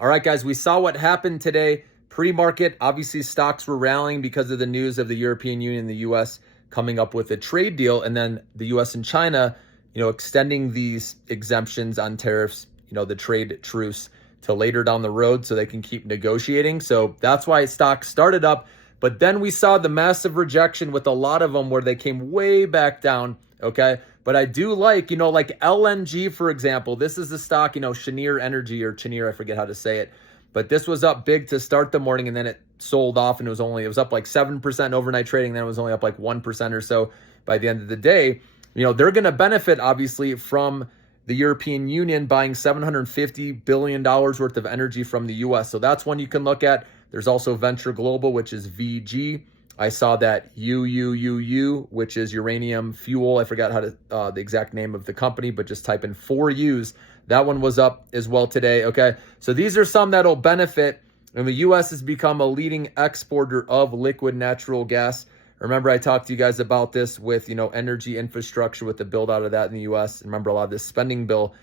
All right, guys, we saw what happened today. Pre-market, obviously stocks were rallying because of the news of the European Union and the US coming up with a trade deal, and then the US and China, extending these exemptions on tariffs, the trade truce to later down the road so they can keep negotiating. So that's why stocks started up. But then we saw the massive rejection with a lot of them where they came way back down, okay? But I do like, like LNG, for example. This is the stock, Cheniere Energy or Cheniere, I forget how to say it. But this was up big to start the morning, and then it sold off, and it was up like 7% overnight trading. Then it was only up like 1% or so by the end of the day. They're going to benefit, obviously, from the European Union buying $750 billion worth of energy from the U.S. So that's one you can look at. There's also Venture Global, which is VG. I saw that UUUU, which is uranium fuel. I forgot how to the exact name of the company, but just type in 4Us. That one was up as well today, okay? So these are some that'll benefit. And the U.S. has become a leading exporter of liquid natural gas. Remember, I talked to you guys about this with, energy infrastructure, with the build out of that in the U.S. Remember a lot of this spending bill.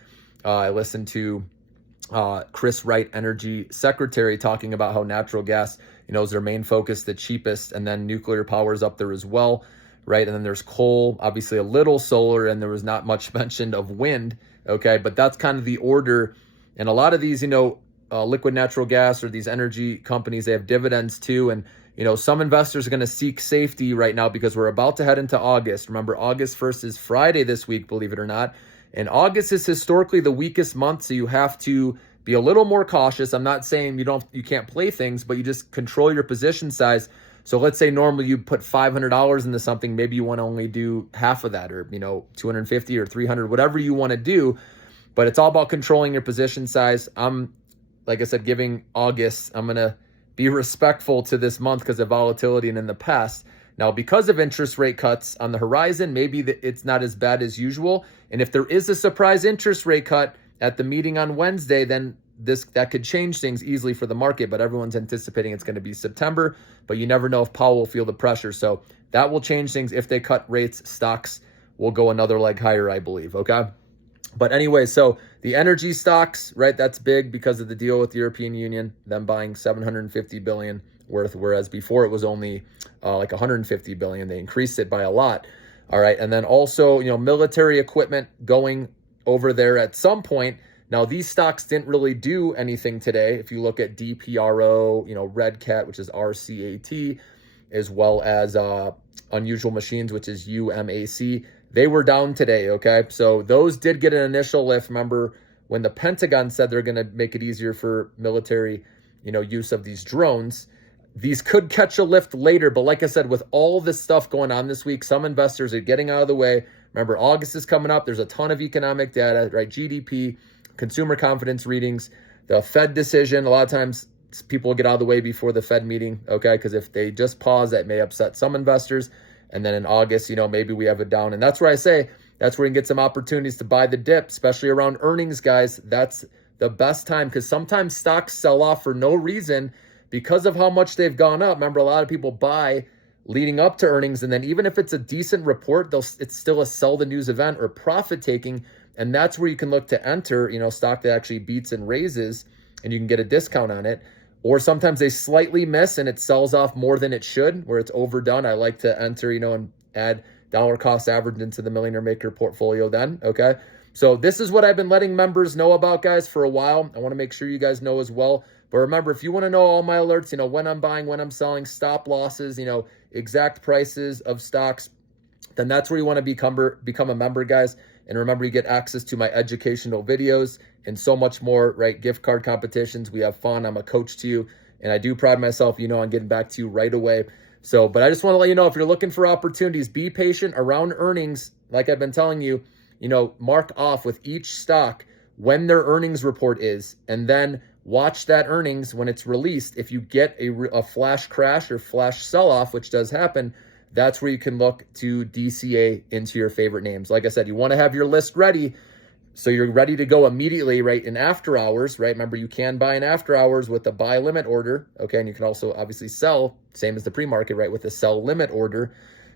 I listened to Chris Wright, Energy Secretary, talking about how natural gas, is their main focus, the cheapest, and then nuclear power is up there as well, right? And then there's coal, obviously a little solar, and there was not much mentioned of wind, okay? But that's kind of the order. And a lot of these, liquid natural gas or these energy companies, they have dividends too. And, some investors are going to seek safety right now because we're about to head into August. Remember, August 1st is Friday this week, believe it or not. And August is historically the weakest month, so you have to be a little more cautious. I'm not saying you can't play things, but you just control your position size. So let's say normally you put $500 into something, maybe you want to only do half of that, or 250 or 300, whatever you want to do. But it's all about controlling your position size. Like I said, giving August, I'm going to be respectful to this month because of volatility and in the past. Now, because of interest rate cuts on the horizon, maybe it's not as bad as usual. And if there is a surprise interest rate cut at the meeting on Wednesday, then that could change things easily for the market. But everyone's anticipating it's going to be September. But you never know if Powell will feel the pressure. So that will change things. If they cut rates, stocks will go another leg higher, I believe. Okay. But anyway, so the energy stocks, right? That's big because of the deal with the European Union, them buying $750 billion worth, whereas before it was only like $150 billion. They increased it by a lot. All right. And then also, military equipment going over there at some point. Now, these stocks didn't really do anything today. If you look at DPRO, Red Cat, which is RCAT, as well as Unusual Machines, which is UMAC, they were down today, okay? So those did get an initial lift. Remember when the Pentagon said they're going to make it easier for military, use of these drones. These could catch a lift later, but like I said, with all this stuff going on this week, some investors are getting out of the way. Remember, August is coming up. There's a ton of economic data, right? GDP, consumer confidence readings, the Fed decision. A lot of times people get out of the way before the Fed meeting, okay? Because if they just pause, that may upset some investors. And then in August, maybe we have it down. And that's where I say, that's where you can get some opportunities to buy the dip, especially around earnings, guys. That's the best time because sometimes stocks sell off for no reason because of how much they've gone up. Remember, a lot of people buy leading up to earnings. And then even if it's a decent report, it's still a sell the news event or profit taking. And that's where you can look to enter, stock that actually beats and raises, and you can get a discount on it. Or sometimes they slightly miss and it sells off more than it should, where it's overdone. I like to enter, and add dollar cost average into the Millionaire Maker portfolio then, okay? So this is what I've been letting members know about, guys, for a while. I want to make sure you guys know as well. But remember, if you want to know all my alerts, when I'm buying, when I'm selling, stop losses, exact prices of stocks, then that's where you want to become a member, guys. And remember, you get access to my educational videos and so much more, right? Gift card competitions. We have fun. I'm a coach to you. And I do pride myself, on getting back to you right away. So, but I just want to let you know, if you're looking for opportunities, be patient around earnings. Like I've been telling you, mark off with each stock when their earnings report is, and then watch that earnings when it's released. If you get a flash crash or flash sell-off, which does happen, that's where you can look to DCA into your favorite names. Like I said, you want to have your list ready so you're ready to go immediately, right, in after hours, right? Remember, you can buy in after hours with a buy limit order, okay? And you can also obviously sell, same as the pre-market, right, with a sell limit order.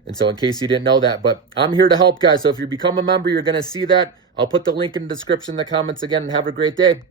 And so in case you didn't know that, but I'm here to help, guys. So if you become a member, you're going to see that. I'll put the link in the description, in the comments again, and have a great day.